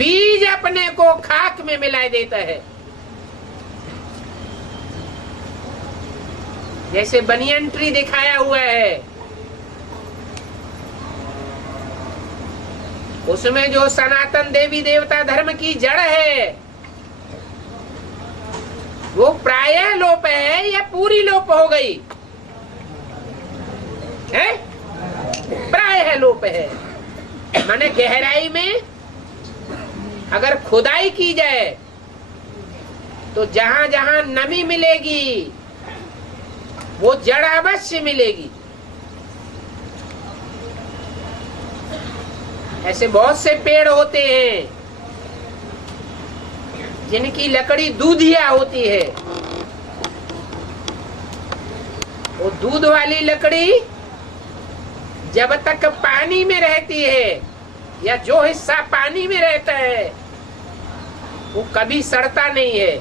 बीज अपने को खाक में मिला देता है। जैसे बनियन ट्री दिखाया हुआ है, उसमें जो सनातन देवी देवता धर्म की जड़ है वो प्रायः लोप है या पूरी लोप हो गई है? प्रायः लोप है। माने गहराई में अगर खुदाई की जाए तो जहां जहां नमी मिलेगी वो जड़ अवश्य मिलेगी। ऐसे बहुत से पेड़ होते हैं जिनकी लकड़ी दूधिया होती है। वो दूध वाली लकड़ी जब तक पानी में रहती है या जो हिस्सा पानी में रहता है वो कभी सड़ता नहीं है।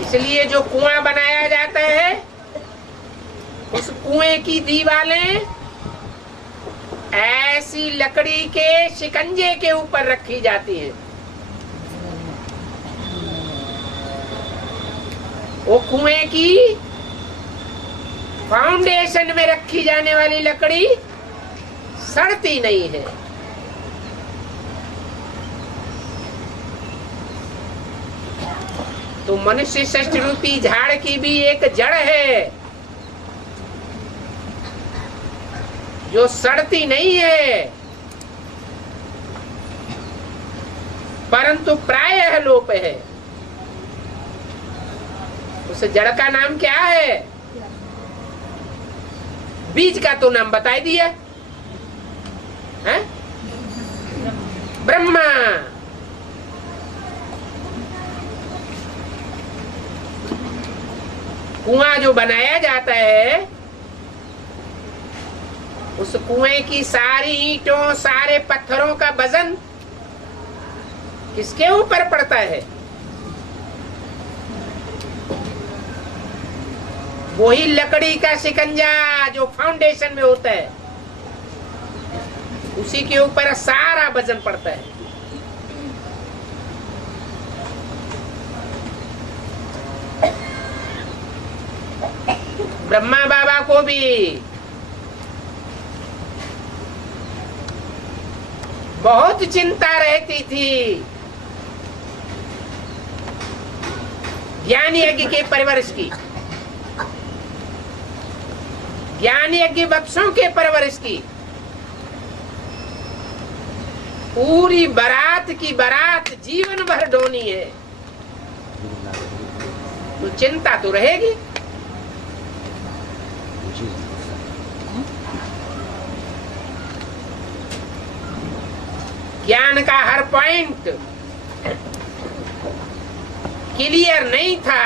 इसलिए जो कुआं बनाया जाता है उस कुएं की दीवारें ऐसी लकड़ी के शिकंजे के ऊपर रखी जाती है। वो कुएं की फाउंडेशन में रखी जाने वाली लकड़ी सड़ती नहीं है। तो मनुष्य सृष्टि रूपी झाड़ की भी एक जड़ है जो सड़ती नहीं है, परंतु प्रायः लोप है। उस जड़ का नाम क्या है? बीज का तो नाम बता दिया है, ब्रह्मा। कुआं जो बनाया जाता है उस कुएं की सारी ईंटों सारे पत्थरों का वजन किसके ऊपर पड़ता है? वही लकड़ी का शिकंजा जो फाउंडेशन में होता है उसी के ऊपर सारा वजन पड़ता है। ब्रह्मा बाबा को भी बहुत चिंता रहती थी ज्ञान यज्ञ के परवरिश की, ज्ञान यज्ञ बख्शों के परवरिश की। पूरी बारात की बारात जीवन भर ढोनी है तो चिंता तो रहेगी। ज्ञान का हर पॉइंट क्लियर नहीं था।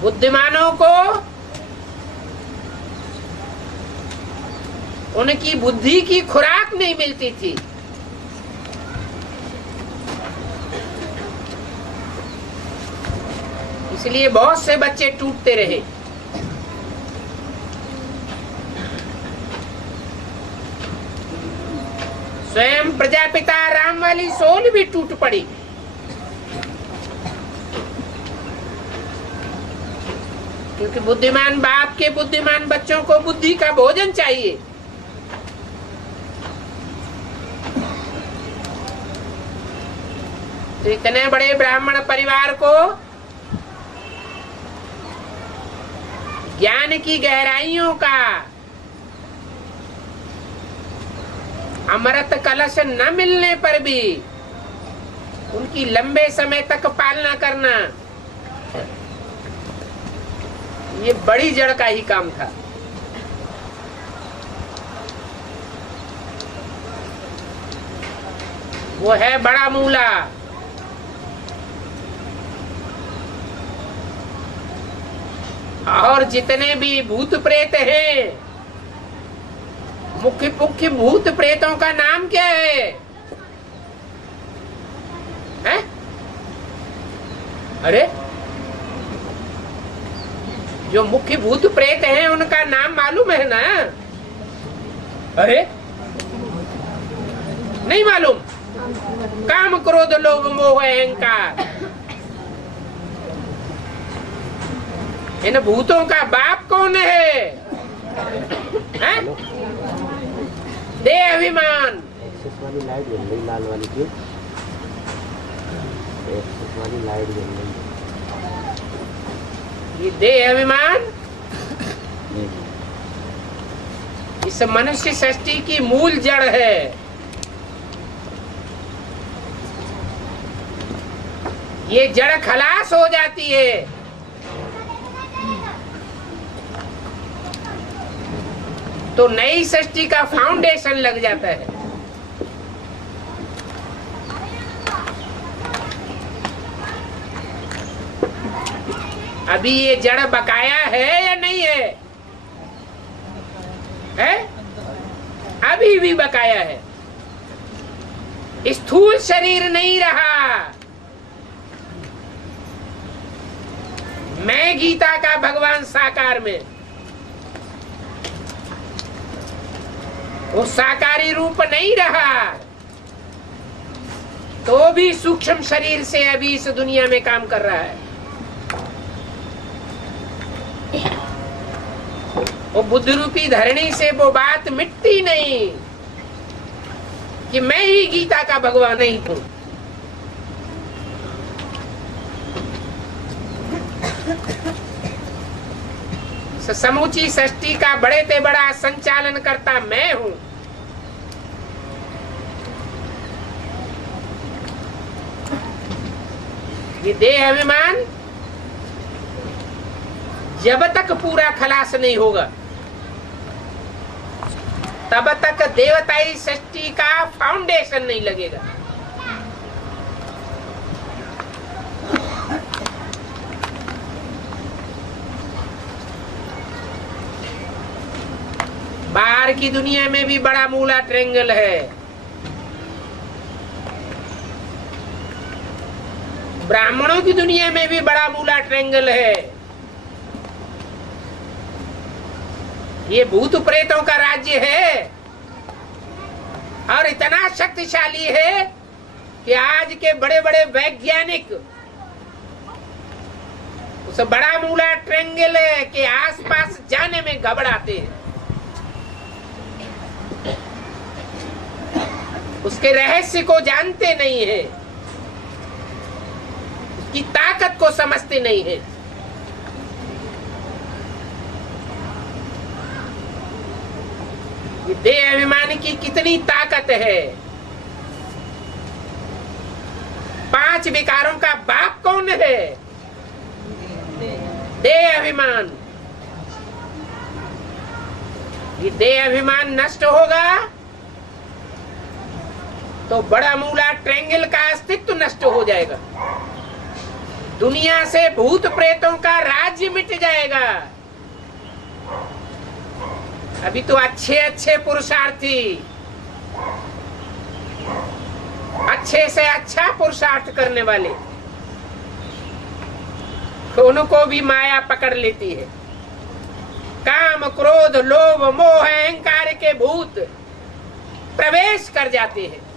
बुद्धिमानों को उनकी बुद्धि की खुराक नहीं मिलती थी। इसलिए बहुत से बच्चे टूटते रहे। स्वयं प्रजापिता राम वाली सोल भी टूट पड़ी। क्योंकि बुद्धिमान बाप के बुद्धिमान बच्चों को बुद्धि का भोजन चाहिए। तो इतने बड़े ब्राह्मण परिवार को ज्ञान की गहराइयों का अमृत कलश न मिलने पर भी उनकी लंबे समय तक पालना करना ये बड़ी जड़ का ही काम था। वो है बड़ा मूला। और जितने भी भूत प्रेत हैं, मुख्य मुख्य भूत प्रेतों का नाम क्या है? अरे जो मुख्य भूत प्रेत हैं उनका नाम मालूम है ना? अरे नहीं मालूम? काम, क्रोध, लोभ, मोह, अहंकार, इन भूतों का बाप कौन है? हैं? देह अभिमान। वाली लाइट जल रही, लाल वाली क्यों? वाली लाइट जल रही। ये देह अभिमान इस मनुष्य सृष्टि की मूल जड़ है। ये जड़ खलास हो जाती है तो नई सृष्टि का फाउंडेशन लग जाता है। अभी ये जड़ बकाया है या नहीं है? है? अभी भी बकाया है। स्थूल शरीर नहीं रहा। मैं गीता का भगवान साकार में, वो साकारी रूप नहीं रहा तो भी सूक्ष्म शरीर से अभी इस दुनिया में काम कर रहा है। वो बुद्ध रूपी धरणी से वो बात मिटती नहीं कि मैं ही गीता का भगवान नहीं हूं। समूची सृष्टि का बड़े से बड़ा संचालन करता मैं हूं। ये देह अभिमान जब तक पूरा खलास नहीं होगा तब तक देवताई सृष्टि का फाउंडेशन नहीं लगेगा। बाहर की दुनिया में भी बड़ा मूला ट्रायंगल है। ब्राह्मणों की दुनिया में भी बड़ा मूला ट्रायंगल है। ये भूत प्रेतों का राज्य है और इतना शक्तिशाली है कि आज के बड़े बड़े वैज्ञानिक उस बड़ा मूला ट्रायंगल के आसपास जाने में घबराते हैं। उसके रहस्य को जानते नहीं है, उसकी ताकत को समझते नहीं है। ये देह अभिमान की कितनी ताकत है। 5 विकारों का बाप कौन है? देह अभिमान। ये देह अभिमान नष्ट होगा तो बड़ा मूला ट्रायंगल का अस्तित्व नष्ट हो जाएगा। दुनिया से भूत प्रेतों का राज्य मिट जाएगा। अभी तो अच्छे अच्छे पुरुषार्थी अच्छे से अच्छा पुरुषार्थ करने वाले उनको भी माया पकड़ लेती है। काम, क्रोध, लोभ, मोह, अहंकार के भूत प्रवेश कर जाते हैं।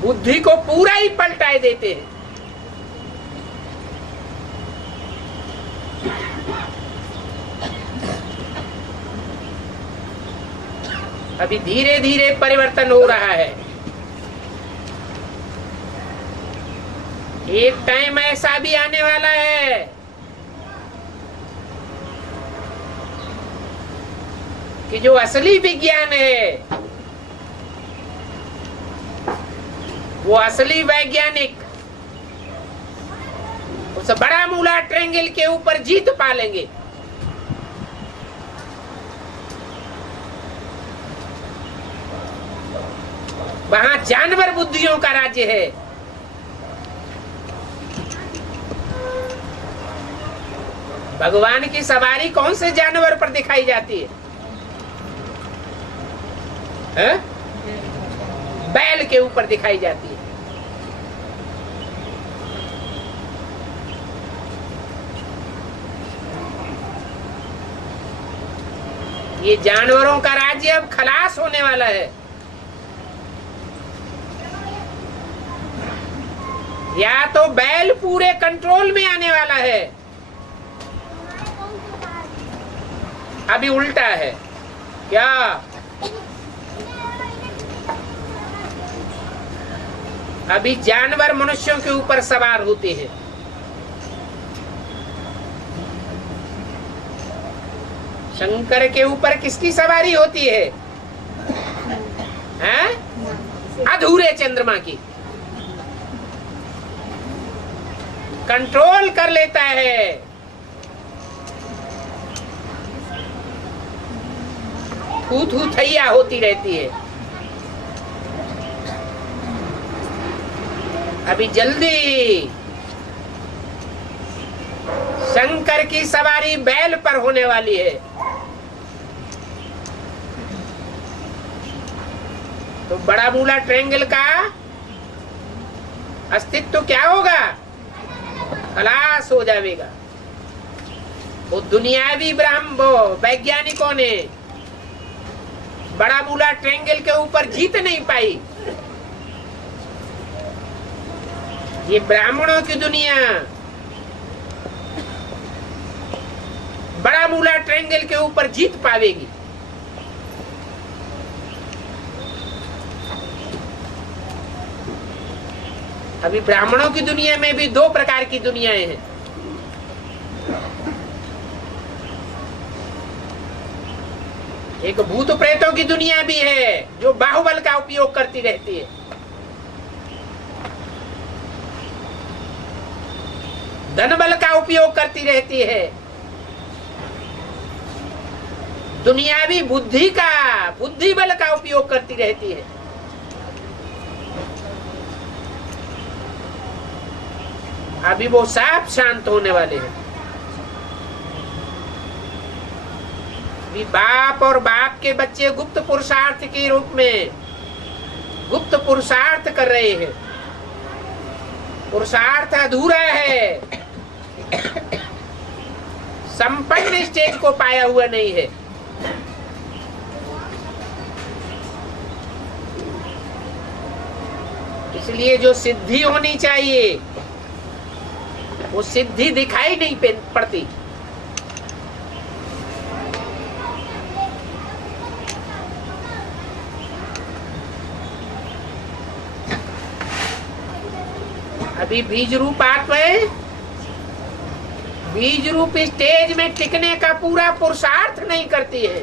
बुद्धि को पूरा ही पलटाए देते हैं। अभी धीरे धीरे परिवर्तन हो रहा है। एक टाइम ऐसा भी आने वाला है कि जो असली विज्ञान है, वो असली वैज्ञानिक उस बड़ा मूला ट्रायंगल के ऊपर जीत पा लेंगे। वहां जानवर बुद्धियों का राज्य है। भगवान की सवारी कौन से जानवर पर दिखाई जाती है? बैल के ऊपर दिखाई जाती है। ये जानवरों का राज्य अब खलास होने वाला है। या तो बैल पूरे कंट्रोल में आने वाला है, अभी उल्टा है क्या? अभी जानवर मनुष्यों के ऊपर सवार होते हैं। शंकर के ऊपर किसकी सवारी होती है? हैं? अधूरे चंद्रमा की। कंट्रोल कर लेता है। थू थू थैया होती रहती है। अभी जल्दी शंकर की सवारी बैल पर होने वाली है। तो बड़ा मूला ट्रायंगल का अस्तित्व क्या होगा? खलास हो जाएगा। वो दुनियावी वैज्ञानिकों ने बड़ा मूला ट्रायंगल के ऊपर जीत नहीं पाई। ये ब्राह्मणों की दुनिया बड़ा मूला ट्रायंगल के ऊपर जीत पावेगी। अभी ब्राह्मणों की दुनिया में भी दो प्रकार की दुनियाएं हैं। एक भूत प्रेतों की दुनिया भी है जो बाहुबल का उपयोग करती रहती है। धन बल का उपयोग करती रहती है। दुनियावी बुद्धि बल का उपयोग करती रहती है। अभी वो सब शांत होने वाले हैं। अभी बाप और बाप के बच्चे गुप्त पुरुषार्थ के रूप में गुप्त पुरुषार्थ कर रहे हैं। पुरुषार्थ अधूरा है, संपन्न स्टेज को पाया हुआ नहीं है। इसलिए जो सिद्धि होनी चाहिए वो सिद्धि दिखाई नहीं पड़ती। अभी बीज रूप आत्माएं बीज रूप स्टेज में टिकने का पूरा पुरुषार्थ नहीं करती है।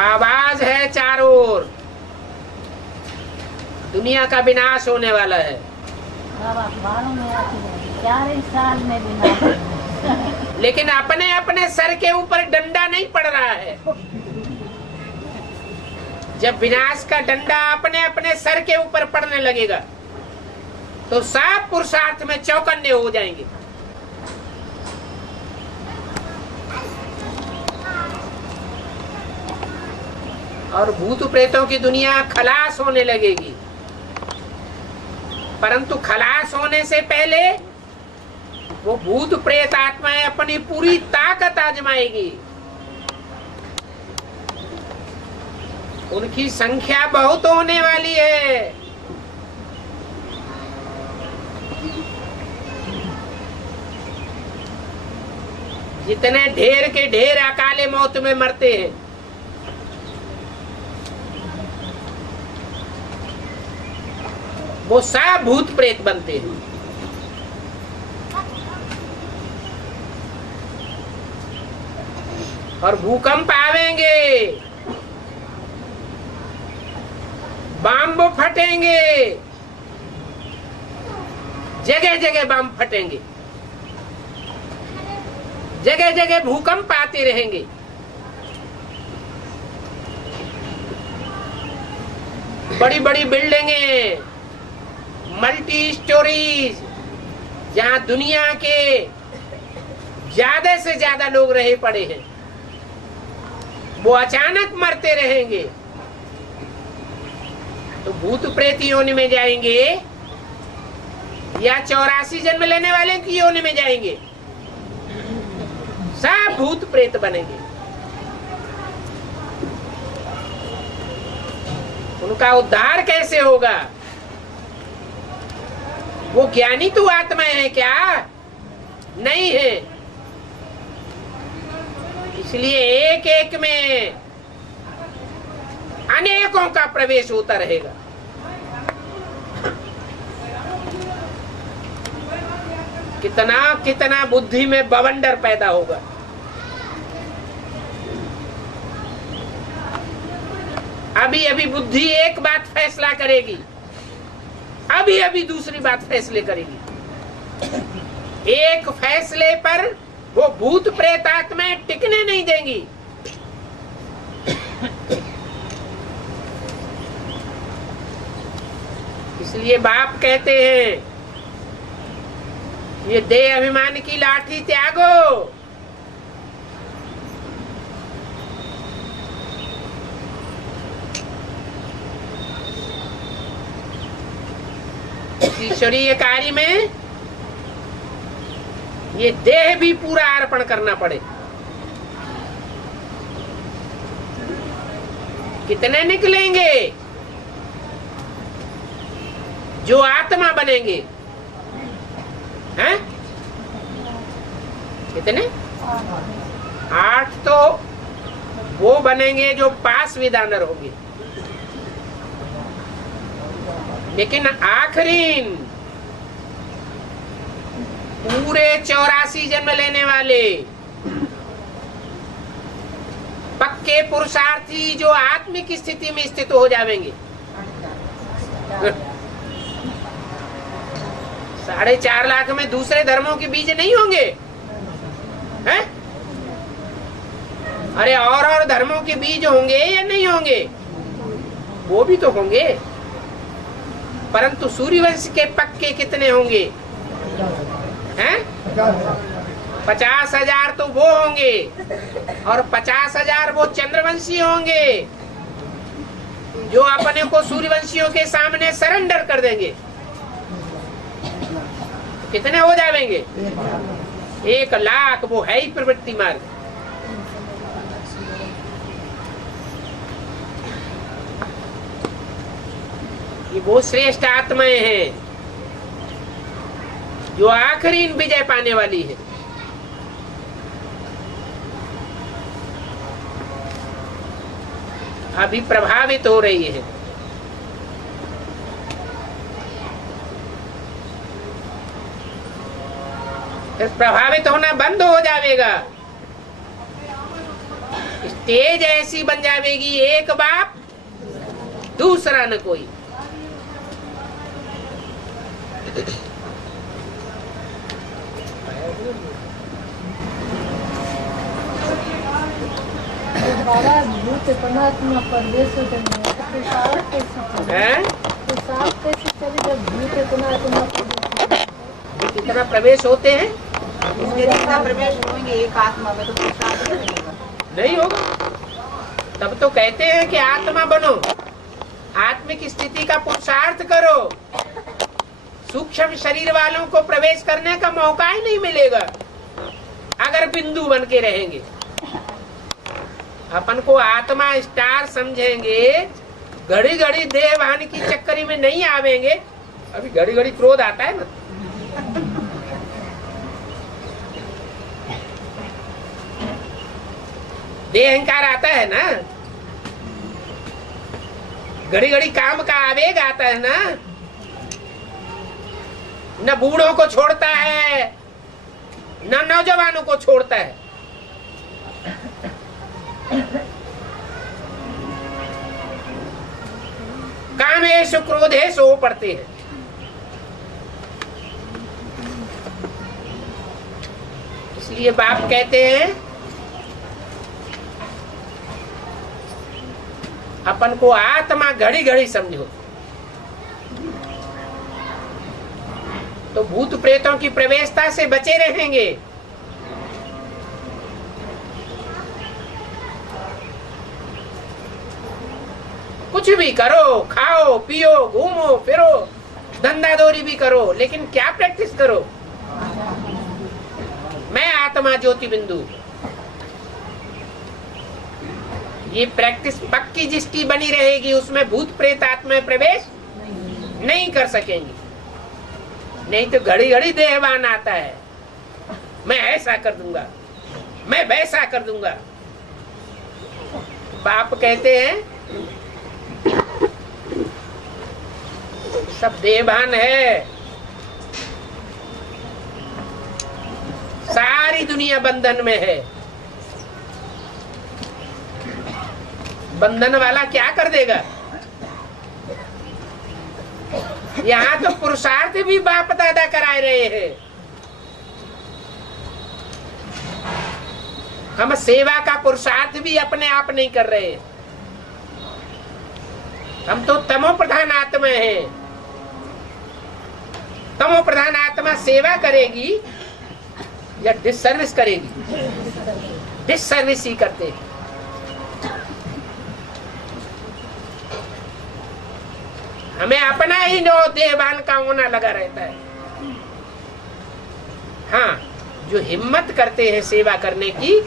आवाज है चारों ओर, दुनिया का विनाश होने वाला है। लेकिन अपने अपने सर के ऊपर डंडा नहीं पड़ रहा है। जब विनाश का डंडा अपने अपने सर के ऊपर पड़ने लगेगा तो सब पुरुषार्थ में चौकन्ने हो जाएंगे। और भूत प्रेतों की दुनिया खलास होने लगेगी। परंतु खलास होने से पहले वो भूत प्रेत आत्माएं अपनी पूरी ताकत आजमाएगी। उनकी संख्या बहुत होने वाली है। जितने ढेर के ढेर अकाले मौत में मरते हैं, वो सब भूत प्रेत बनते हैं। और भूकंप आवेंगे, बम फटेंगे, जगह जगह बम फटेंगे, जगह जगह भूकंप आते रहेंगे। बड़ी बड़ी बिल्डिंगें, मल्टी स्टोरीज, जहां दुनिया के ज्यादा से ज्यादा लोग रहे पड़े हैं, वो अचानक मरते रहेंगे। तो भूत प्रेत योनि में जाएंगे या 84 जन्म लेने वाले की योनि में जाएंगे, सब भूत प्रेत बनेंगे। उनका उद्धार कैसे होगा? वो ज्ञानी तो आत्माएं हैं क्या? नहीं है। इसलिए एक एक में अनेकों का प्रवेश होता रहेगा। कितना कितना बुद्धि में बवंडर पैदा होगा। अभी अभी बुद्धि एक बात फैसला करेगी, अभी अभी दूसरी बात फैसले करेगी। एक फैसले पर वो भूत प्रेत आत्माएं टिकने नहीं देंगी। इसलिए बाप कहते हैं ये देह अभिमान की लाठी त्यागो। ईश्वरीय कार्य में ये देह भी पूरा अर्पण करना पड़े। कितने निकलेंगे जो आत्मा बनेंगे? हैं? कितने? 8 तो वो बनेंगे जो पास विदानर होंगे, लेकिन आखिरी पूरे 84 जन्म लेने वाले पक्के पुरुषार्थी जो आत्मिक स्थिति में स्थित हो जाएंगे। 4.5 लाख में दूसरे धर्मों के बीज नहीं होंगे हैं? अरे और धर्मों के बीज होंगे या नहीं होंगे? वो भी तो होंगे, परंतु सूर्यवंश के पक्के कितने होंगे हैं? 50,000 तो वो होंगे और 50,000 वो चंद्रवंशी होंगे जो अपने को सूर्यवंशियों के सामने सरेंडर कर देंगे। कितने हो जाएंगे? 1 लाख। वो है ही प्रवृत्ति मार्ग। ये वो श्रेष्ठ आत्माएं हैं जो आखिरी विजय पाने वाली है। अभी प्रभावित हो रही है। फिर प्रभावित होना बंद हो जाएगा। स्टेज ऐसी बन जाएगी, एक बाप दूसरा न कोई। भूत परमात्मा परदेश हो कितना प्रवेश होते हैं? जितना प्रवेश होंगे एक आत्मा में तो नहीं होगा। तब तो कहते हैं कि आत्मा बनो, आत्मिक स्थिति का पुरुषार्थ करो। सूक्ष्म शरीर वालों को प्रवेश करने का मौका ही नहीं मिलेगा अगर बिंदु बन के रहेंगे। अपन को आत्मा स्टार समझेंगे, घड़ी घड़ी देह वाहन की चक्करी में नहीं आवेंगे। अभी घड़ी घड़ी क्रोध आता है ना, देह अहंकार आता है ना, घड़ी घड़ी काम का आवेग आता है ना। न बूढ़ों को छोड़ता है न नौजवानों को छोड़ता है। कामेश क्रोधेश हो पड़ते हैं। इसलिए बाप कहते हैं अपन को आत्मा घड़ी घड़ी समझो, तो भूत प्रेतों की प्रवेशता से बचे रहेंगे। कुछ भी करो, खाओ पियो घूमो फिरो, धंधादौरी भी करो, लेकिन क्या प्रैक्टिस करो? मैं आत्मा ज्योति बिंदु। ये प्रैक्टिस पक्की जिसकी बनी रहेगी, उसमें भूत प्रेत आत्मा प्रवेश नहीं कर सकेंगी। नहीं तो घड़ी घड़ी देहवान आता है, मैं ऐसा कर दूंगा, मैं वैसा कर दूंगा। बाप कहते हैं सब देहवान है, सारी दुनिया बंधन में है। बंधन वाला क्या कर देगा? यहाँ तो पुरुषार्थ भी बाप दादा कराए रहे हैं। हम सेवा का पुरुषार्थ भी अपने आप नहीं कर रहे। हम तो तमो प्रधान आत्मा हैं। तमो प्रधान आत्मा सेवा करेगी या डिससर्विस करेगी? डिससर्विस ही करते हैं। हमें अपना ही नो देहवान का होना लगा रहता है। हाँ, जो हिम्मत करते हैं सेवा करने की,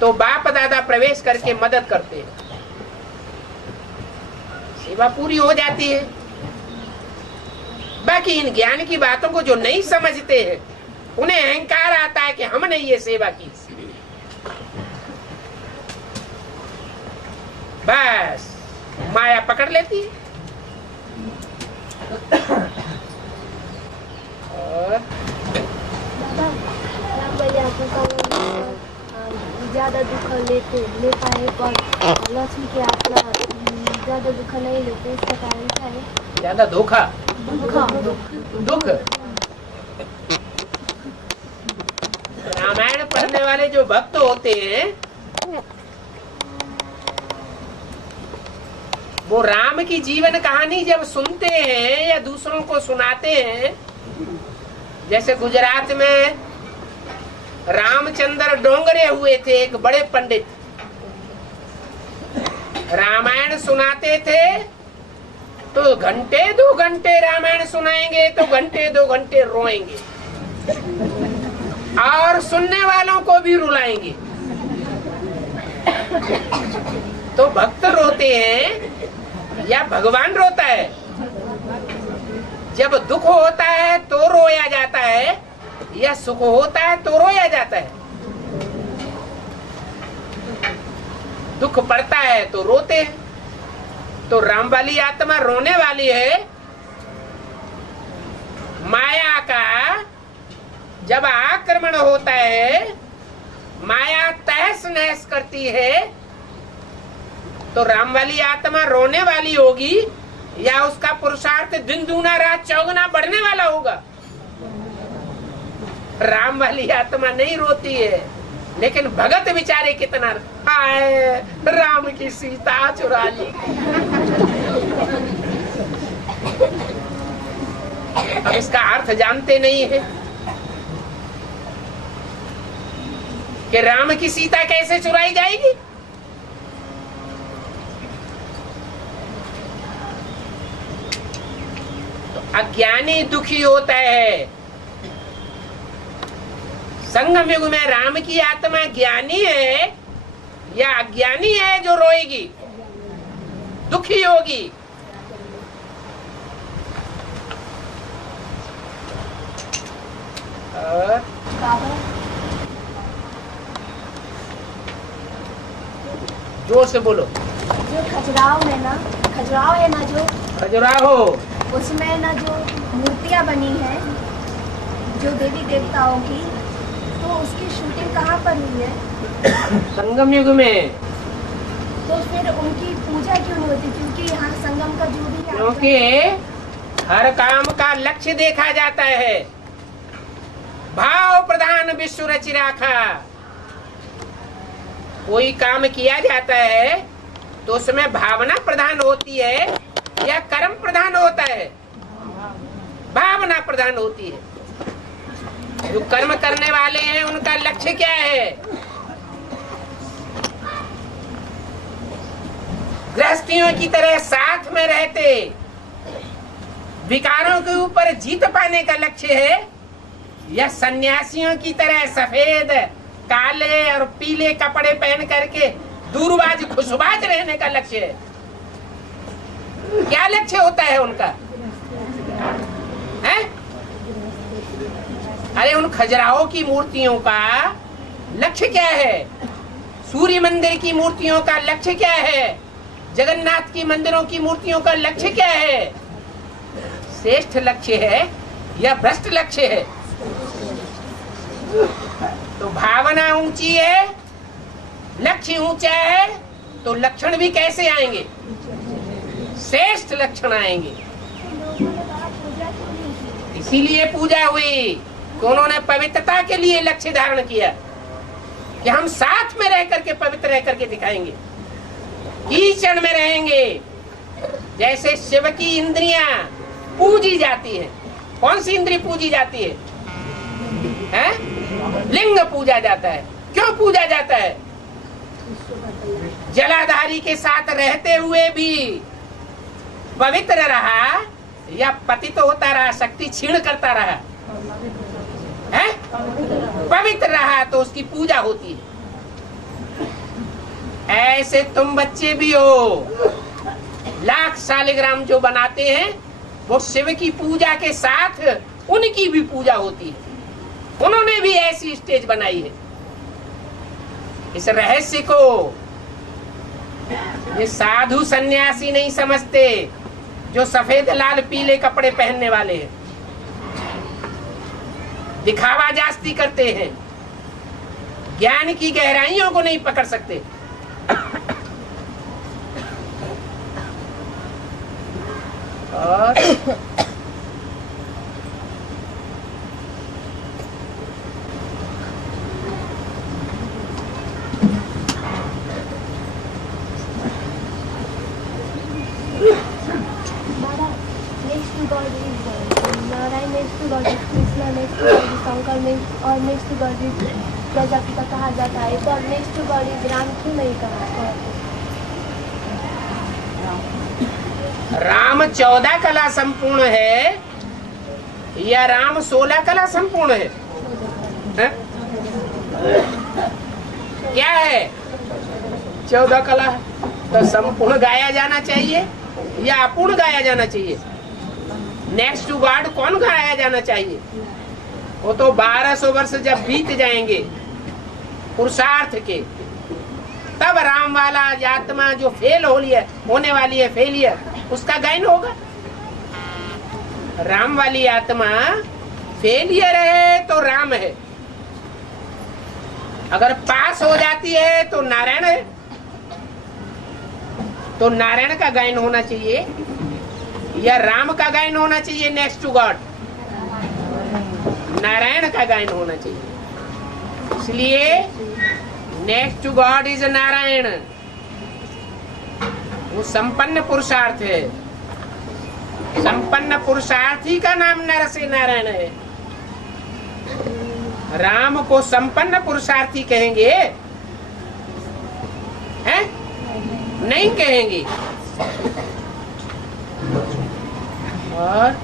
तो बाप दादा प्रवेश करके मदद करते हैं, सेवा पूरी हो जाती है। बाकी इन ज्ञान की बातों को जो नहीं समझते हैं, उन्हें अहंकार आता है कि हमने ये सेवा की, बस माया पकड़ लेती है। और ज्यादा दुख ले पाए पर लक्ष्मी की आत्मा ज्यादा दुख नहीं लेते, इसका कारण क्या है? ज्यादा धोखा, दुख। रामायण पढ़ने वाले जो भक्त होते हैं, वो राम की जीवन कहानी जब सुनते हैं या दूसरों को सुनाते हैं, जैसे गुजरात में रामचंद्र डोंगरे हुए थे, एक बड़े पंडित रामायण सुनाते थे, तो घंटे 2 घंटे रामायण सुनाएंगे तो घंटे 2 घंटे रोएंगे और सुनने वालों को भी रुलाएंगे। तो भक्त रोते हैं या भगवान रोता है? जब दुख होता है तो रोया जाता है या सुख होता है तो रोया जाता है? दुख पड़ता है तो रोते हैं। तो राम वाली आत्मा रोने वाली है। माया का जब आक्रमण होता है, माया तहस नहस करती है, तो राम वाली आत्मा रोने वाली होगी या उसका पुरुषार्थ दिन दूना रात चौगुना बढ़ने वाला होगा? राम वाली आत्मा नहीं रोती है, लेकिन भगत बेचारे कितना, हाय राम की सीता चुरा ली। अब इसका अर्थ जानते नहीं है कि राम की सीता कैसे चुराई जाएगी। तो अज्ञानी दुखी होता है। संगम युग में राम की आत्मा ज्ञानी है या अज्ञानी है जो रोएगी, दुखी होगी? जोर से बोलो। जो खजुराहो है ना, जो खजुराहो, उसमें ना जो मूर्तियां बनी है जो देवी देवताओं की, तो उसकी शूटिंग कहाँ पर हुई है? संगम युग में। तो फिर उनकी पूजा क्यों नहीं होती? क्योंकि यहाँ संगम का जो भी है, क्योंकि हर काम का लक्ष्य देखा जाता है। भाव प्रधान विश्व रचि राखा। कोई काम किया जाता है तो उसमें भावना प्रधान होती है या कर्म प्रधान होता है? भावना प्रधान होती है। जो कर्म करने वाले हैं उनका लक्ष्य क्या है? गृहस्थियों की तरह साथ में रहते, विकारों के ऊपर जीत पाने का लक्ष्य है या सन्यासियों की तरह सफेद काले और पीले कपड़े पहन करके दूरबाज खुशबाज रहने का लक्ष्य है? क्या लक्ष्य होता है उनका? है? अरे उन खजुराहो की मूर्तियों का लक्ष्य क्या है? सूर्य मंदिर की मूर्तियों का लक्ष्य क्या है? जगन्नाथ की मंदिरों की मूर्तियों का लक्ष्य क्या है? श्रेष्ठ लक्ष्य है या भ्रष्ट लक्ष्य है? तो भावना ऊंची है, लक्ष्य ऊंचा है, तो लक्षण भी कैसे आएंगे? श्रेष्ठ लक्षण आएंगे। इसीलिए पूजा हुई कि उन्होंने पवित्रता के लिए लक्ष्य धारण किया कि हम साथ में रह करके पवित्र रह करके दिखाएंगे, कीचड़ में रहेंगे। जैसे शिव की इंद्रियां पूजी जाती है, कौन सी इंद्री पूजी जाती है? लिंग पूजा जाता है। क्यों पूजा जाता है? जलाधारी के साथ रहते हुए भी पवित्र रहा या पतित होता रहा, शक्ति क्षीण करता रहा? है? पवित्र रहा तो उसकी पूजा होती है। ऐसे तुम बच्चे भी हो, लाख शालिग्राम जो बनाते हैं वो शिव की पूजा के साथ उनकी भी पूजा होती है। उन्होंने भी ऐसी स्टेज बनाई है। इस रहस्य को ये साधु सन्यासी नहीं समझते जो सफेद लाल पीले कपड़े पहनने वाले हैं, दिखावा जास्ती करते हैं, ज्ञान की गहराइयों को नहीं पकड़ सकते। और और नेक्स्ट गॉड इज प्रजापिता कहा जाता है, तो नेक्स्ट गॉड इज राम क्यों नहीं कहा? राम 14 कला संपूर्ण है या राम 16 कला संपूर्ण है? क्या है? 14 कला तो संपूर्ण गाया जाना चाहिए या अपूर्ण गाया जाना चाहिए? नेक्स्ट टू गॉड कौन गाया जाना चाहिए? वो तो 1200 वर्ष जब बीत जाएंगे पुरुषार्थ के, तब राम वाला आत्मा जो फेल होने वाली है, फेलियर, उसका गायन होगा। राम वाली आत्मा फेलियर है तो राम है, अगर पास हो जाती है तो नारायण है। तो नारायण का गायन होना चाहिए या राम का गायन होना चाहिए? नेक्स्ट टू गॉड नारायण का गायन होना चाहिए। इसलिए next to God is Narayan. वो संपन्न पुरुषार्थ है। संपन्न पुरुषार्थी का नाम नर से नारायण है। राम को संपन्न पुरुषार्थी कहेंगे? हैं? नहीं कहेंगे। और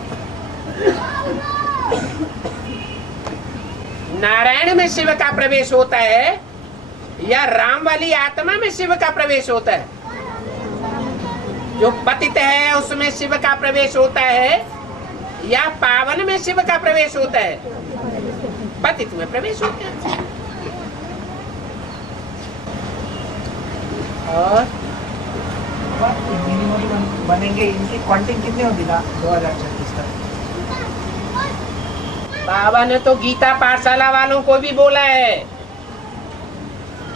नारायण में शिव का प्रवेश होता है या राम वाली आत्मा में शिव का प्रवेश होता है? जो पतित है उसमें शिव का प्रवेश होता है या पावन में शिव का प्रवेश होता है? पतित में प्रवेश होता है। और बनेंगे, इनकी क्वांटिटी कितनी होगी 2036 तक? बाबा ने तो गीता पाठशाला वालों को भी बोला है,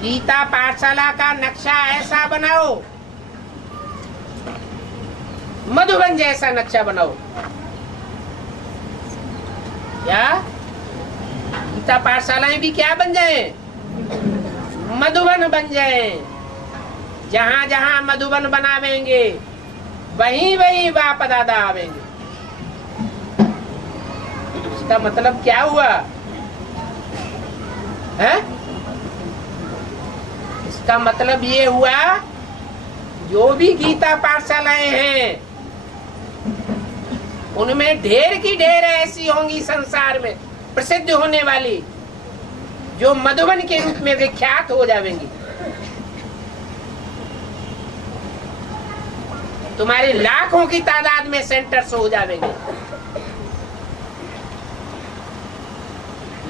गीता पाठशाला का नक्शा ऐसा बनाओ, मधुबन जैसा नक्शा बनाओ। क्या गीता पाठशालाएं भी क्या बन जाए? मधुबन बन जाए। जहां जहां मधुबन बनावेंगे वहीं वहीं बाप दादा आवेंगे। इसका मतलब क्या हुआ है? इसका मतलब ये हुआ जो भी गीता पाठशालाएं हैं उनमें ढेर की ढेर ऐसी होंगी संसार में प्रसिद्ध होने वाली, जो मधुबन के रूप में विख्यात हो जाएंगी। तुम्हारे लाखों की तादाद में सेंटर्स हो जाएंगे,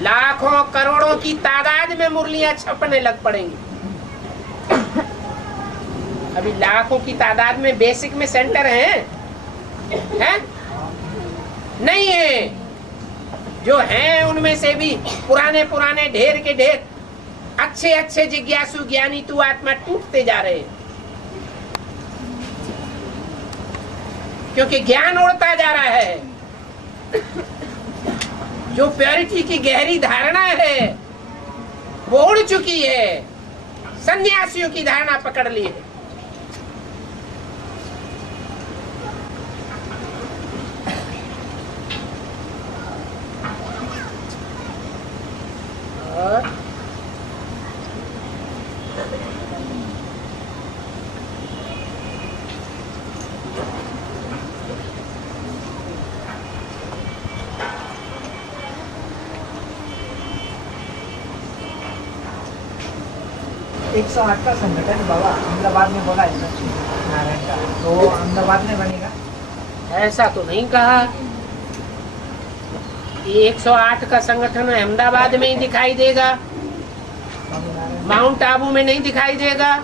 लाखों करोड़ों की तादाद में मुरलियां छपने लग पड़ेंगी। अभी लाखों की तादाद में बेसिक में सेंटर हैं? नहीं है। जो हैं उनमें से भी पुराने पुराने ढेर के ढेर अच्छे अच्छे जिज्ञासु ज्ञानी तू आत्मा टूटते जा रहे हैं, क्योंकि ज्ञान उड़ता जा रहा है। जो प्योरिटी की गहरी धारणा है वो उड़ चुकी है, सन्यासियों की धारणा पकड़ ली है। और एक 108 का संगठन बाबा अहमदाबाद में बोला है नारायण का, तो अहमदाबाद में बनेगा? ऐसा तो नहीं कहा। ये 108 का संगठन अहमदाबाद में ही दिखाई देगा, माउंट आबू में नहीं दिखाई देगा।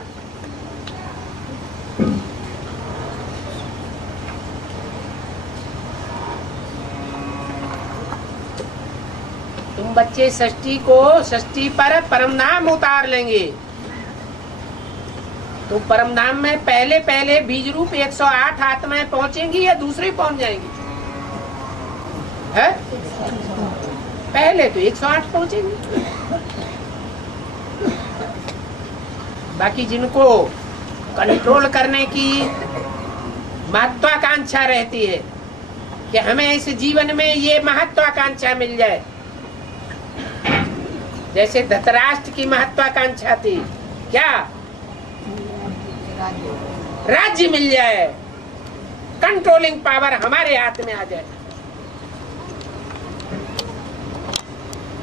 तुम बच्चे षष्ठी पर परम धाम उतार लेंगे, तो परम धाम में पहले पहले बीज रूप 108 आत्माएं पहुंचेंगी या दूसरी पहुंच जाएंगी? है? पहले तो 108 पहुंचेंगी। बाकी जिनको कंट्रोल करने की महत्वाकांक्षा रहती है कि हमें इस जीवन में ये महत्वाकांक्षा मिल जाए, जैसे धृतराष्ट्र की महत्वाकांक्षा थी क्या? राज्य मिल जाए, कंट्रोलिंग पावर हमारे हाथ में आ जाए।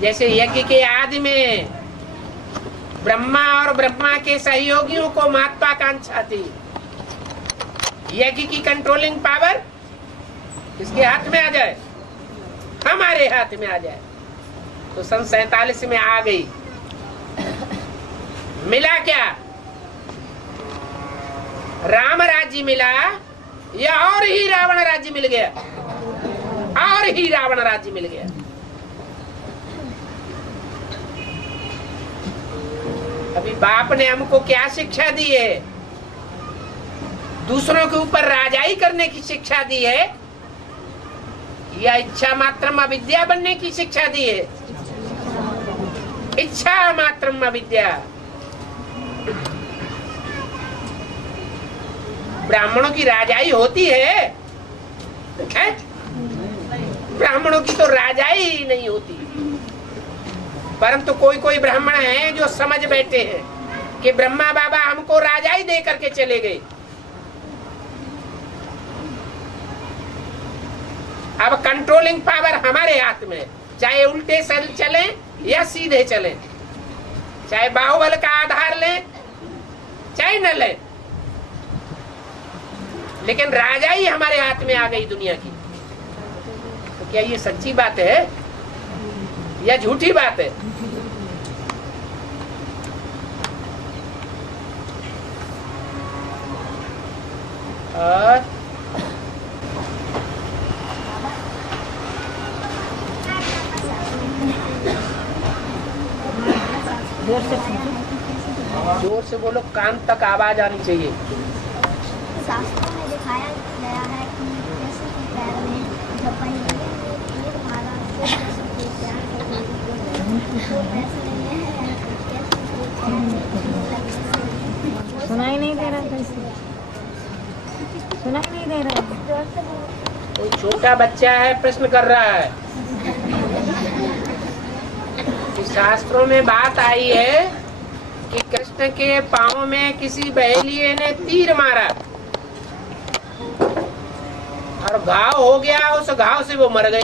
जैसे यज्ञ के आदि में ब्रह्मा और ब्रह्मा के सहयोगियों को महत्वाकांक्षा थी, यज्ञ की कंट्रोलिंग पावर किसके हाथ में आ जाए? हमारे हाथ में आ जाए। तो सन 47 में आ गई। मिला क्या? राम राज्य मिला या और ही रावण राज्य मिल गया? और ही रावण राज्य मिल गया। अभी बाप ने हमको क्या शिक्षा दी है? दूसरों के ऊपर राजाई करने की शिक्षा दी है या इच्छा मात्रम अविद्या बनने की शिक्षा दी है? इच्छा मात्रम अविद्या। ब्राह्मणों की राजाई होती है? ब्राह्मणों की तो राजाई ही नहीं होती। परंतु कोई कोई ब्राह्मण हैं जो समझ बैठे हैं कि ब्रह्मा बाबा हमको राजाई दे करके चले गए। अब कंट्रोलिंग पावर हमारे हाथ में, चाहे उल्टे चले या सीधे चले, चाहे बाहुबल का आधार लें चाहे न लें, लेकिन राजाई हमारे हाथ में आ गई दुनिया की। तो क्या ये सच्ची बात है या झूठी बात है? और जोर से बोलो, कान तक आवाज आनी चाहिए। शास्त्रों में दिखाया गया है कि जैसे कि पैर में झपन तीर मारा तो सुनाई नहीं दे रहा, कैसे सुनाई नहीं दे रहा? कोई छोटा बच्चा है प्रश्न कर रहा है कि शास्त्रों में बात आई है कि कृष्ण के पांव में किसी बहेलिये ने तीर मारा, और घाव हो गया, उस घाव से वो मर गए।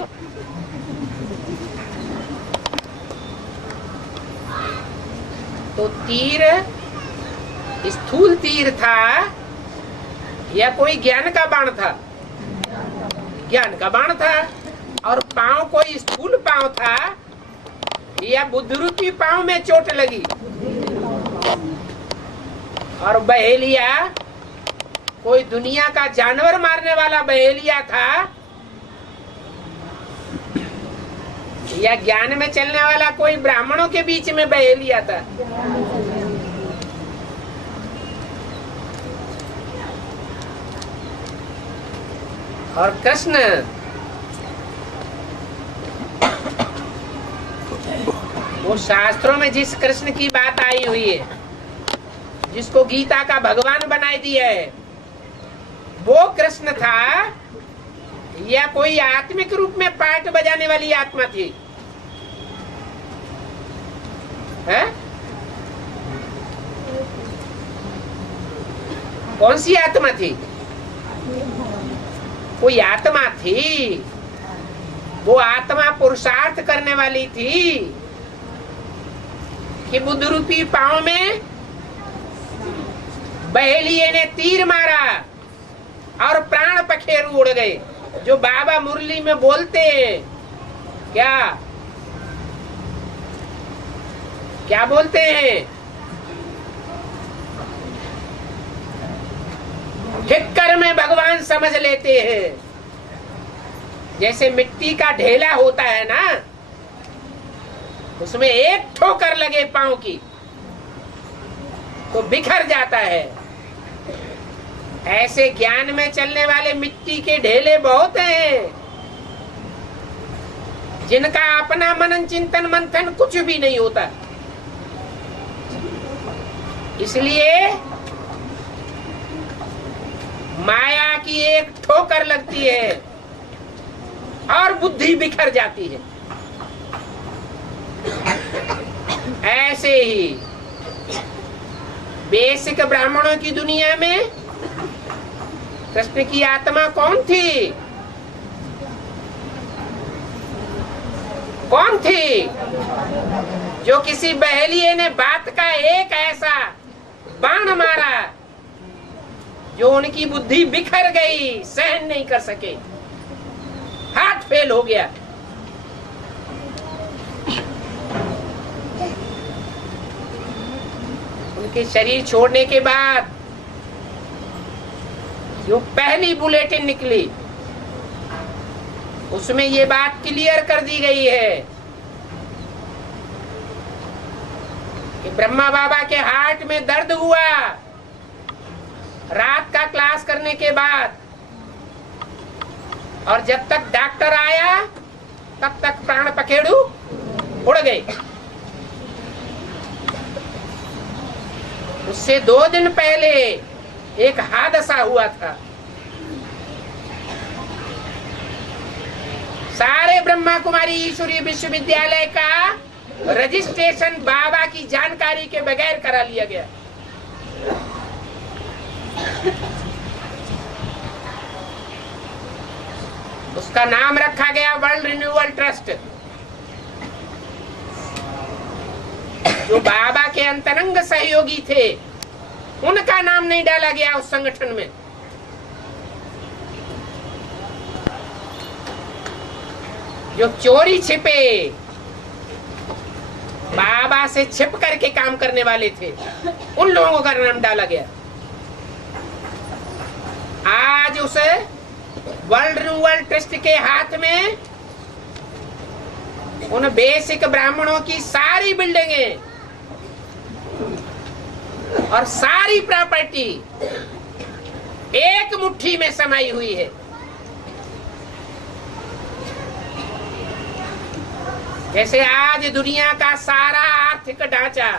तो तीर स्थूल तीर था या कोई ज्ञान का बाण था? ज्ञान का बाण था। और पांव कोई स्थूल पांव था या बुद्धरूपी पांव में चोट लगी? और बहेलिया कोई दुनिया का जानवर मारने वाला बहेलिया था या ज्ञान में चलने वाला कोई ब्राह्मणों के बीच में बहेलिया था? और कृष्ण वो शास्त्रों में जिस कृष्ण की बात आई हुई है, जिसको गीता का भगवान बनाई दिया है, वो कृष्ण था या कोई आत्मिक रूप में पार्ट बजाने वाली आत्मा थी? है? कौन सी आत्मा थी? कोई आत्मा थी, वो आत्मा पुरुषार्थ करने वाली थी कि बुद्ध रूपी पांव में बहेलिये ने तीर मारा और प्राण पखेरु उड़ गए, जो बाबा मुरली में बोलते हैं। क्या क्या बोलते हैं? ठिक्कर में भगवान समझ लेते हैं। जैसे मिट्टी का ढेला होता है ना, उसमें एक ठोकर लगे पांव की तो बिखर जाता है। ऐसे ज्ञान में चलने वाले मिट्टी के ढेले बहुत हैं, जिनका अपना मनन चिंतन मंथन कुछ भी नहीं होता। इसलिए माया की एक ठोकर लगती है और बुद्धि बिखर जाती है। ऐसे ही बेसिक ब्राह्मणों की दुनिया में कृष्ण की आत्मा कौन थी? कौन थी? जो किसी बहेलिये ने बात का एक ऐसा बाण मारा जो उनकी बुद्धि बिखर गई, सहन नहीं कर सके, हाथ फेल हो गया। उनके शरीर छोड़ने के बाद जो पहली बुलेटिन निकली, उसमें ये बात क्लियर कर दी गई है कि ब्रह्मा बाबा के हार्ट में दर्द हुआ रात का क्लास करने के बाद, और जब तक डॉक्टर आया तब तक प्राण पखेरु उड़ गए। उससे 2 दिन पहले एक हादसा हुआ था। सारे ब्रह्मा कुमारी ईश्वरीय विश्वविद्यालय का रजिस्ट्रेशन बाबा की जानकारी के बगैर करा लिया गया। उसका नाम रखा गया वर्ल्ड रिन्यूअल ट्रस्ट। जो बाबा के अंतरंग सहयोगी थे, उनका नाम नहीं डाला गया उस संगठन में। जो चोरी छिपे बाबा से छिप करके काम करने वाले थे, उन लोगों का नाम डाला गया। आज उसे वर्ल्ड रिन्यूअल ट्रस्ट के हाथ में उन बेसिक ब्राह्मणों की सारी बिल्डिंगें और सारी प्रॉपर्टी एक मुट्ठी में समाई हुई है। जैसे आज दुनिया का सारा आर्थिक ढांचा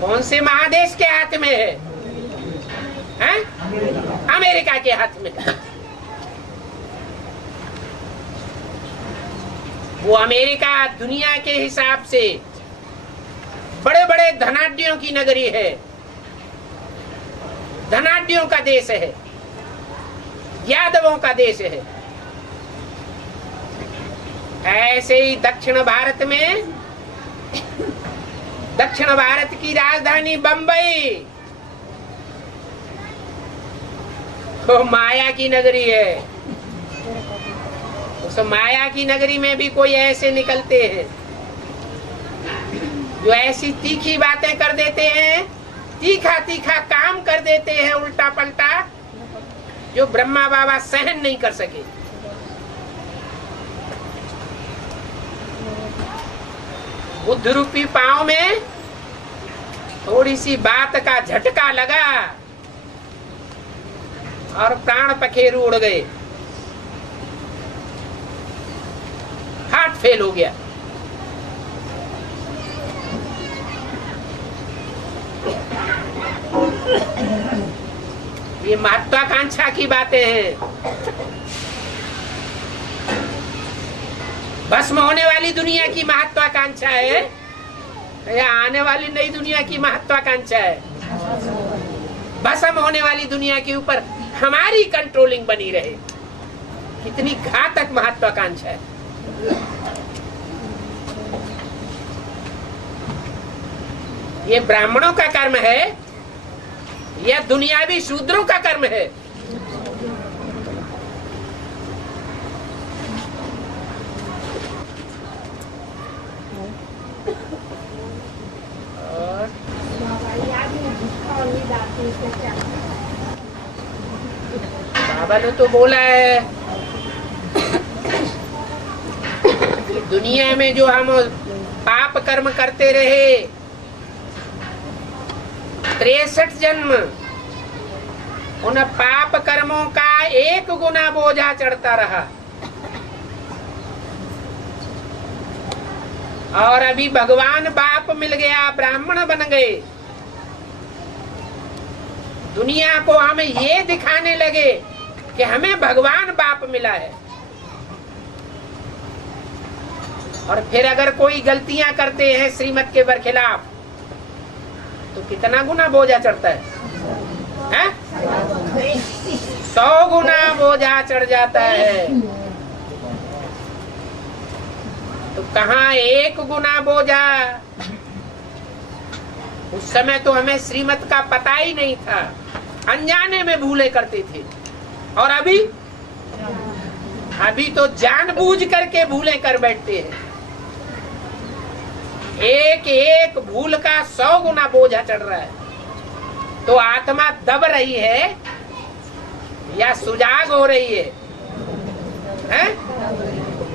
कौन से महादेश के हाथ में है? हैं? अमेरिका के हाथ में। वो अमेरिका दुनिया के हिसाब से बड़े बड़े धनाढ्यों की नगरी है। धनाढ्यों का देश है, यादवों का देश है। ऐसे ही दक्षिण भारत में, दक्षिण भारत की राजधानी बंबई तो माया की नगरी है। उस माया की नगरी में भी कोई ऐसे निकलते हैं जो ऐसी तीखी बातें कर देते हैं, तीखा तीखा काम कर देते हैं उल्टा पलटा, जो ब्रह्मा बाबा सहन नहीं कर सके। बुद्ध रूपी पांव में थोड़ी सी बात का झटका लगा और प्राण पखेरु उड़ गए, हार्ट फेल हो गया। ये महत्वाकांक्षा की बातें हैं। भस्म होने वाली दुनिया की महत्वाकांक्षा है या आने वाली नई दुनिया की महत्वाकांक्षा है? भस्म होने वाली दुनिया के ऊपर हमारी कंट्रोलिंग बनी रहे, कितनी घातक महत्वाकांक्षा है। ये ब्राह्मणों का कर्म है या दुनियावी शूद्रों का कर्म है? बाबा ने तो बोला है कि दुनिया में जो हम पाप कर्म करते रहे 63 जन्म, उन पाप कर्मों का 1 गुना बोझा चढ़ता रहा। और अभी भगवान बाप मिल गया, ब्राह्मण बन गए, दुनिया को हम ये दिखाने लगे कि हमें भगवान बाप मिला है। और फिर अगर कोई गलतियां करते हैं श्रीमत के बरखिलाफ तो कितना गुना बोझा चढ़ता है? 100 गुना बोझा चढ़ जाता है। तो कहाँ 1 गुना बोझा? उस समय तो हमें श्रीमत का पता ही नहीं था, अनजाने में भूले करते थे। और अभी तो जानबूझ करके भूले कर बैठते हैं। एक एक भूल का 100 गुना बोझा चढ़ रहा है। तो आत्मा दब रही है या सुजाग हो रही है?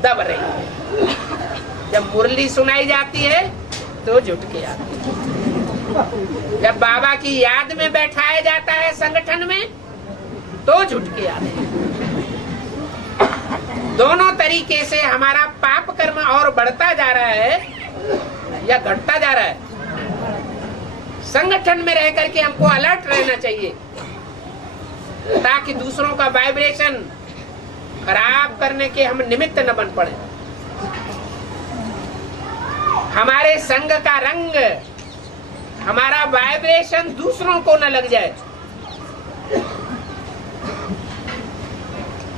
दब रही है। जब मुरली सुनाई जाती है तो झुटके आते हैं। जब बाबा की याद में बैठाया जाता है संगठन में तो झुटके आते हैं। दोनों तरीके से हमारा पाप कर्म और बढ़ता जा रहा है या घटता जा रहा है। संगठन में रह करके हमको अलर्ट रहना चाहिए ताकि दूसरों का वाइब्रेशन खराब करने के हम निमित्त न बन पड़े। हमारे संग का रंग, हमारा वाइब्रेशन दूसरों को न लग जाए।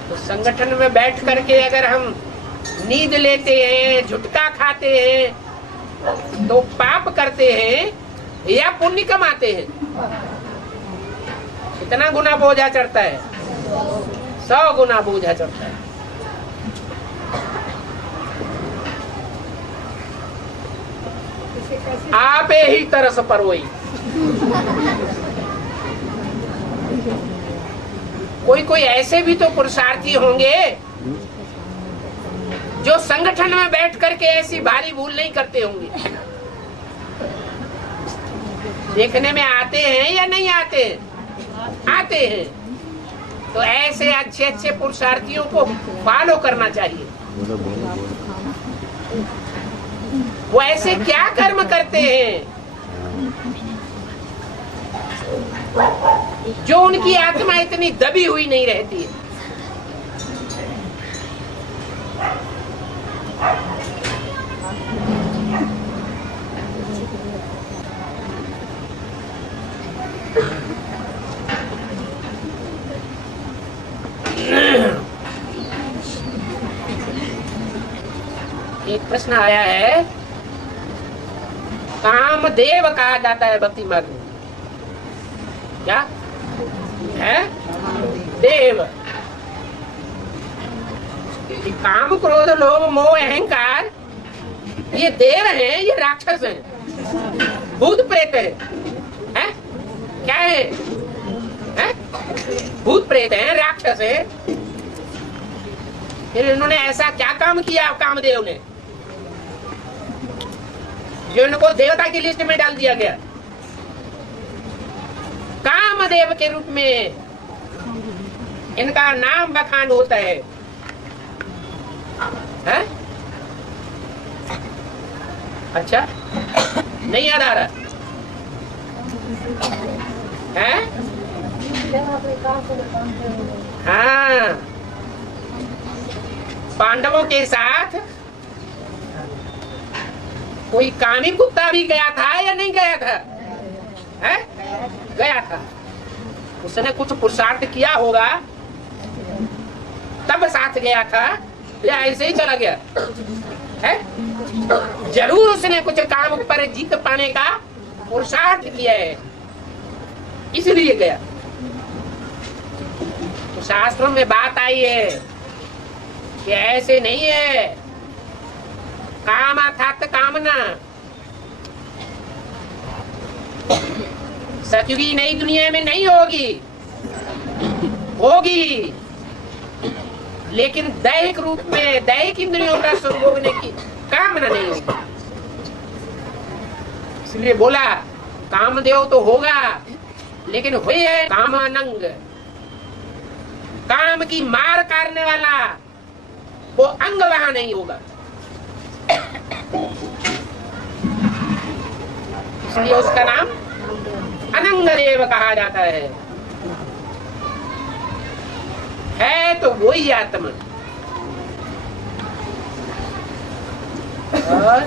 तो संगठन में बैठ करके अगर हम नींद लेते हैं, झुटका खाते हैं तो पाप करते हैं या पुण्य कमाते हैं? कितना गुना बोझा चढ़ता है? 100 गुना बोझा चढ़ता है। आप ही तरस परोई। कोई ऐसे भी तो पुरुषार्थी होंगे जो संगठन में बैठ करके ऐसी भारी भूल नहीं करते होंगे। देखने में आते हैं या नहीं आते हैं? आते हैं। तो ऐसे अच्छे अच्छे पुरुषार्थियों को फॉलो करना चाहिए। वो ऐसे क्या कर्म करते हैं जो उनकी आत्मा इतनी दबी हुई नहीं रहती है? एक प्रश्न आया है, कामदेव कहा जाता है भक्ति मार्ग में, क्या है? देव। काम क्रोध लोभ मोह अहंकार ये देव हैं, ये राक्षस हैं, भूत प्रेत है? क्या है? भूत प्रेत हैं, राक्षस है। फिर इन्होंने ऐसा क्या काम किया कामदेव ने जो इनको देवता की लिस्ट में डाल दिया गया? कामदेव के रूप में इनका नाम बखान होता है, हैं? अच्छा, नहीं याद आ रहा है? हाँ, पांडवों के साथ कोई कामी कुत्ता भी गया था या नहीं गया था? है? गया था। उसने कुछ पुरुषार्थ किया होगा तब साथ गया था या ऐसे ही चला गया है? जरूर उसने कुछ काम पर जीत पाने का पुरुषार्थ किया है, इसलिए गया। तो शास्त्रों में बात आई है कि ऐसे नहीं है, काम अर्थात कामना। सतयुगी नई दुनिया में नहीं होगी, होगी लेकिन दैहिक रूप में दैहिक इंद्रियों का सुख भोगने की कामना नहीं होगी। इसलिए बोला कामदेव तो होगा लेकिन हुए है कामानंग, काम की मार काटने वाला वो अंग वहां नहीं होगा। इसलिए उसका नाम अनंग देव कहा जाता है तो वही आत्मा। और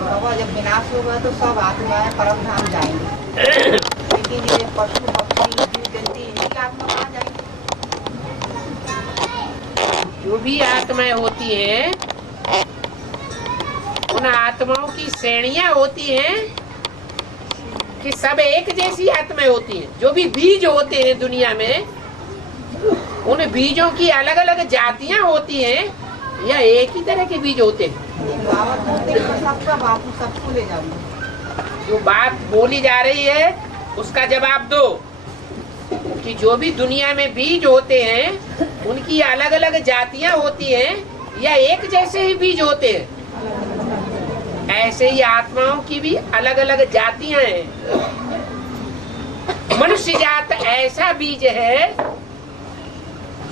बाबा जब विनाश होगा तो सब आत्माएं परम धाम जाएंगे, लेकिन ये पशु पक्षी जीव जंतु इनकी आत्मा कहाँ जाएंगे? जो भी आत्माएं होती हैं उन आत्माओं की श्रेणियां होती हैं कि सब एक जैसी आत्माएं होती हैं। जो भी बीज होते हैं दुनिया में उन बीजों की अलग अलग जातियां होती हैं या एक ही तरह के बीज होते हैं? सबका बापू सबको ले जाऊंगा। जो बात बोली जा रही है उसका जवाब दो कि जो भी दुनिया में बीज होते हैं उनकी अलग अलग जातियां होती हैं या एक जैसे ही बीज होते हैं? ऐसे ही आत्माओं की भी अलग अलग जातियां हैं। मनुष्य जात ऐसा बीज है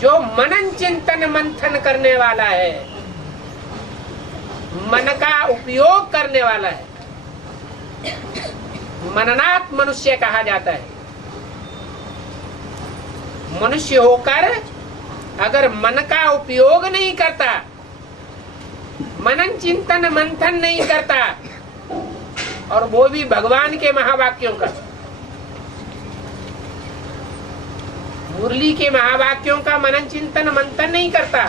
जो मनन चिंतन मंथन करने वाला है, मन का उपयोग करने वाला है, मननात् मनुष्य कहा जाता है। मनुष्य होकर अगर मन का उपयोग नहीं करता, मनन चिंतन मंथन नहीं करता, और वो भी भगवान के महावाक्यों का, मुरली के महावाक्यों का मनन चिंतन मंथन नहीं करता,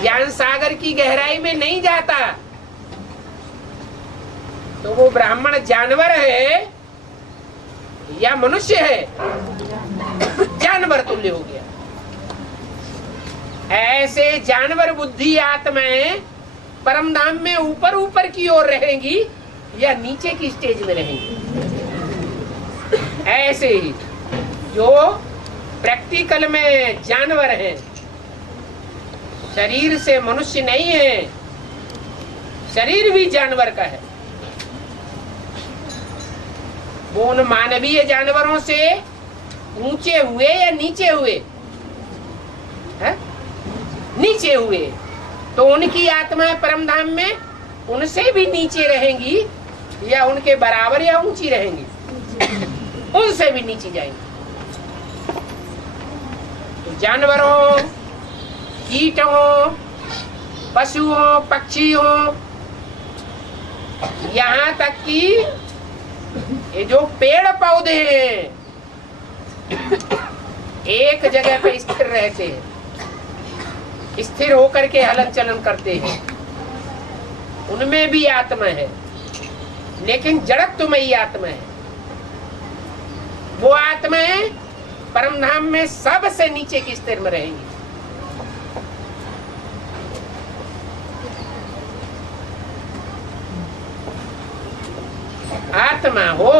ज्ञान सागर की गहराई में नहीं जाता, तो वो ब्राह्मण जानवर है या मनुष्य है? जानवर तुल्य हो गया। ऐसे जानवर बुद्धि आत्माएं परम धाम में ऊपर ऊपर की ओर रहेंगी या नीचे की स्टेज में रहेंगी? ऐसे ही जो प्रैक्टिकल में जानवर हैं, शरीर से मनुष्य नहीं है, शरीर भी जानवर का है, वो उन मानवीय जानवरों से ऊंचे हुए या नीचे हुए? है? नीचे हुए, तो उनकी आत्माएं परम धाम में उनसे भी नीचे रहेंगी या उनके बराबर या ऊंची रहेंगी? उनसे भी नीचे जाएंगी। तो जानवरों, कीटों, पशुओं, पक्षियों, यहाँ तक कि ये जो पेड़ पौधे हैं एक जगह पे स्थिर रहते हैं, स्थिर होकर के हलन चलन करते हैं, उनमें भी आत्मा है, लेकिन जड़त्वमयी आत्मा है। वो आत्माएं परम धाम में सबसे नीचे की स्थिर में रहेंगी। आत्मा हो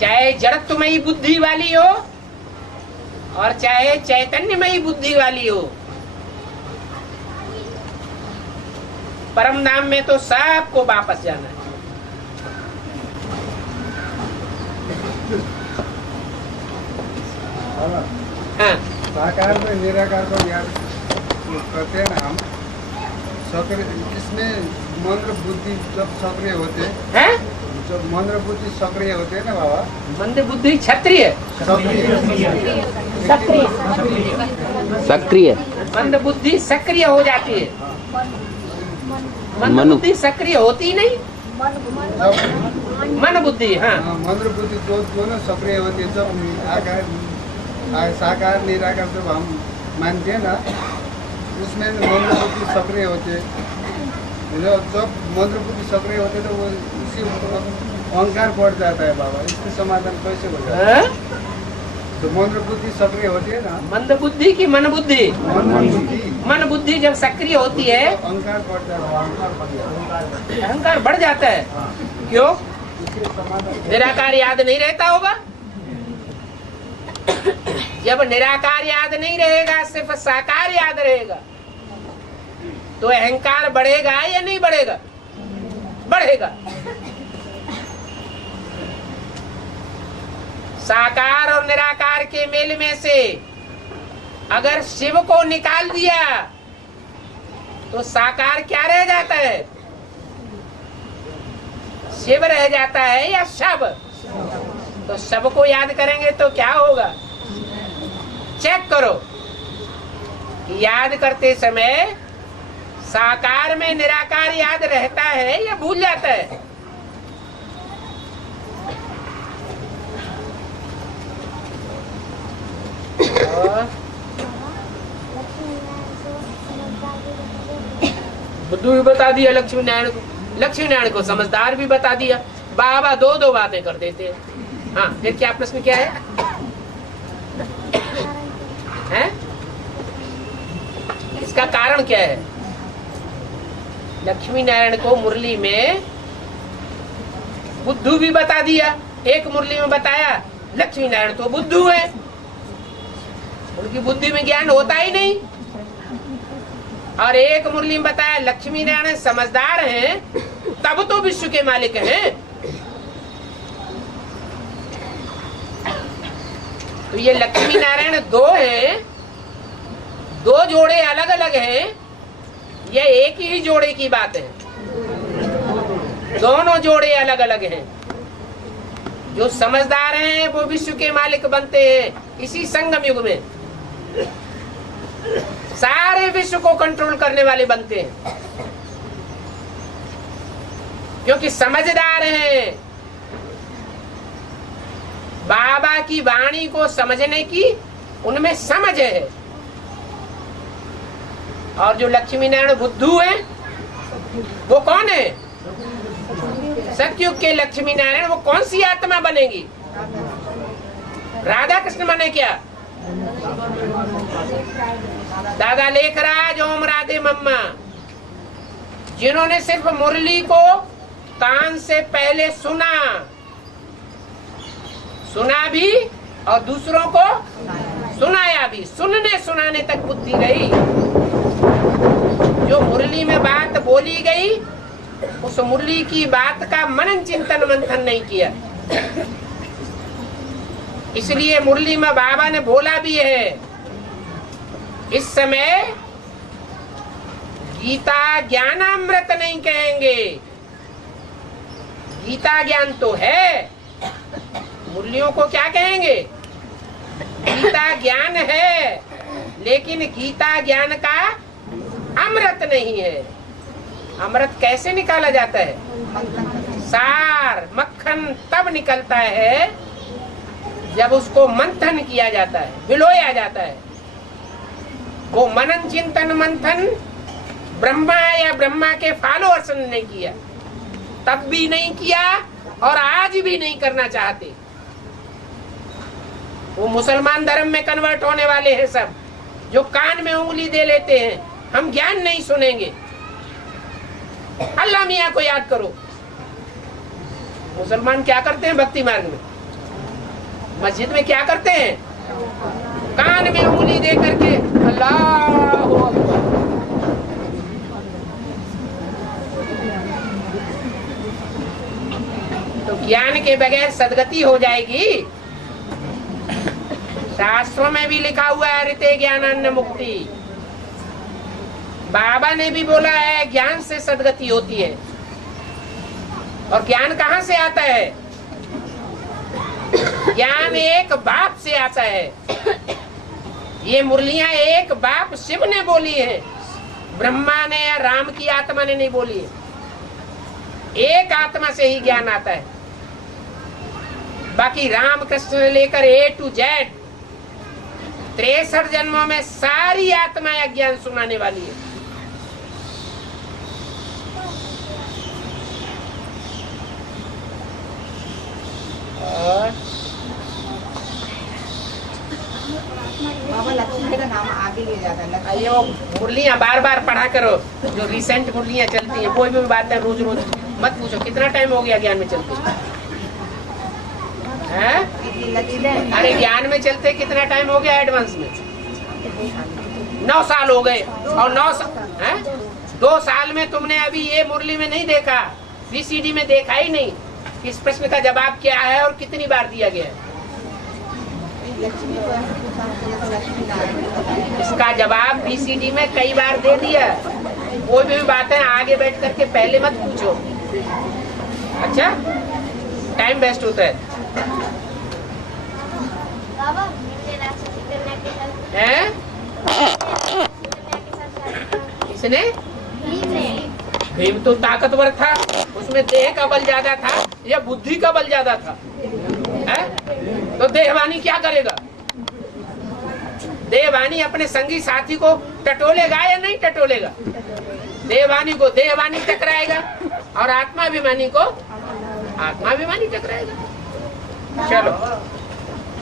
चाहे जड़त्वमयी बुद्धि वाली हो और चाहे चैतन्यमयी बुद्धि वाली हो, परम धाम में तो सबको वापस जाना है। हाँ। साकार में निराकार को याद करते हैं ना हम, सक्रिय इसमें मंत्र बुद्धि जब सक्रिय होते हैं, जब मंत्र बुद्धि सक्रिय होते हैं ना बाबा, मंद बुद्धि क्षत्रिय, सक्रिय मंद बुद्धि सक्रिय हो जाती है। मंद बुद्धि सक्रिय होती नहीं, मन बुद्धि। हाँ, मंत्र बुद्धि दोनों सक्रिय होती है। जब आकार साकार निराकार जब हम मानते हैं ना, उसमें मंत्र बुद्धि सक्रिय होते हैं। जब मंत्र बुद्धि सक्रिय होते तो वो उसी अहंकार बढ़ जाता है बाबा। इसका समाधान कैसे हो जाता है? तो मंत्र बुद्धि सक्रिय होती है ना, मंद बुद्धि की मन बुद्धि, मन बुद्धि जब सक्रिय होती है अहंकार बढ़ जाता है। अहंकार बढ़ जाता है। क्यों? निराकार याद नहीं रहता होगा। जब निराकार याद नहीं रहेगा, सिर्फ साकार याद रहेगा, तो अहंकार बढ़ेगा या नहीं बढ़ेगा? बढ़ेगा। साकार और निराकार के मेल में से अगर शिव को निकाल दिया तो साकार क्या रह जाता है? शिव रह जाता है या शव? तो शव को याद करेंगे तो क्या होगा? चेक करो कि याद करते समय साकार में निराकार याद रहता है या भूल जाता है? बुद्धू भी बता दिया लक्ष्मी नारायण को, लक्ष्मी नारायण को समझदार भी बता दिया। बाबा दो दो बातें कर देते हैं। हाँ, फिर क्या प्रश्न क्या है? हैं? इसका कारण क्या है? लक्ष्मी नारायण को मुरली में बुद्धू भी बता दिया। एक मुरली में बताया लक्ष्मी नारायण तो बुद्धू है, उनकी बुद्धि में ज्ञान होता ही नहीं। और एक मुरली में बताया लक्ष्मी नारायण समझदार हैं, तब तो विश्व के मालिक हैं। तो ये लक्ष्मी नारायण दो हैं, दो जोड़े अलग अलग हैं, ये एक ही जोड़े की बात है। दोनों जोड़े अलग अलग हैं। जो समझदार हैं वो विश्व के मालिक बनते हैं इसी संगम युग में, सारे विश्व को कंट्रोल करने वाले बनते हैं, क्योंकि समझदार हैं। बाबा की वाणी को समझने की उनमें समझ है। और जो लक्ष्मी नारायण बुद्धू है वो कौन है? सतयुग के लक्ष्मी नारायण वो कौन सी आत्मा बनेगी? राधा कृष्ण बने क्या? दादा लेखराज ओम राधे मम्मा, जिन्होंने सिर्फ मुरली को कान से पहले सुना भी और दूसरों को सुनाया भी। सुनने सुनाने तक बुद्धि रही। जो मुरली में बात बोली गई उस मुरली की बात का मनन चिंतन मंथन नहीं किया। इसलिए मुरली में बाबा ने बोला भी है, इस समय गीता ज्ञानामृत नहीं कहेंगे। गीता ज्ञान तो है, मुरलियों को क्या कहेंगे? गीता ज्ञान है, लेकिन गीता ज्ञान का अमृत नहीं है। अमृत कैसे निकाला जाता है? सार मक्खन तब निकलता है जब उसको मंथन किया जाता है, विलोया जाता है। वो मनन चिंतन मंथन ब्रह्मा या ब्रह्मा के फॉलोअर्स ने नहीं किया, तब भी नहीं किया और आज भी नहीं करना चाहते। वो मुसलमान धर्म में कन्वर्ट होने वाले हैं सब, जो कान में उंगली दे लेते हैं, हम ज्ञान नहीं सुनेंगे। अल्लाह मियाँ को याद करो। मुसलमान क्या करते हैं भक्ति मार्ग में? मस्जिद में क्या करते हैं? कान में उंगली दे करके अल्लाहू अकबर। तो ज्ञान के बगैर सदगति हो जाएगी। शास्त्रों में भी लिखा हुआ है ऋते ज्ञानान्न मुक्ति। बाबा ने भी बोला है ज्ञान से सदगति होती है। और ज्ञान कहाँ से आता है? ज्ञान एक बाप से आता है। ये मुरलियां एक बाप शिव ने बोली है, ब्रह्मा ने या राम की आत्मा ने नहीं बोली है। एक आत्मा से ही ज्ञान आता है। बाकी राम कृष्ण से लेकर A to Z 63 जन्मों में सारी आत्माएं ज्ञान सुनाने वाली है। और बाबा लक्ष्मी का नाम आगे ले जाता है। ये वो मुरलियां बार बार पढ़ा करो, जो रिसेंट मुरलियां चलती हैं। कोई भी बात है रोज रोज मत पूछो। कितना टाइम हो गया ज्ञान में चलते हैं? अरे ज्ञान में चलते कितना टाइम हो गया? एडवांस में 9 साल हो गए। और 9 साल 2 साल में तुमने अभी ये मुरली में नहीं देखा, VCD में देखा ही नहीं इस प्रश्न का जवाब क्या है और कितनी बार दिया गया है। इसका जवाब VCD में कई बार दे दिया। कोई भी बात है आगे बैठ करके पहले मत पूछो। अच्छा, टाइम वेस्ट होता है। हैं? किसने? भीम तो ताकतवर था, उसमें देह का बल ज्यादा था या बुद्धि का बल ज्यादा था? तो देहवानी क्या करेगा? देहवानी अपने संगी साथी को टटोलेगा या नहीं टटोलेगा? देहवानी को देहवानी टकराएगा और आत्माभिमानी को आत्माभिमानी टकराएगा। चलो।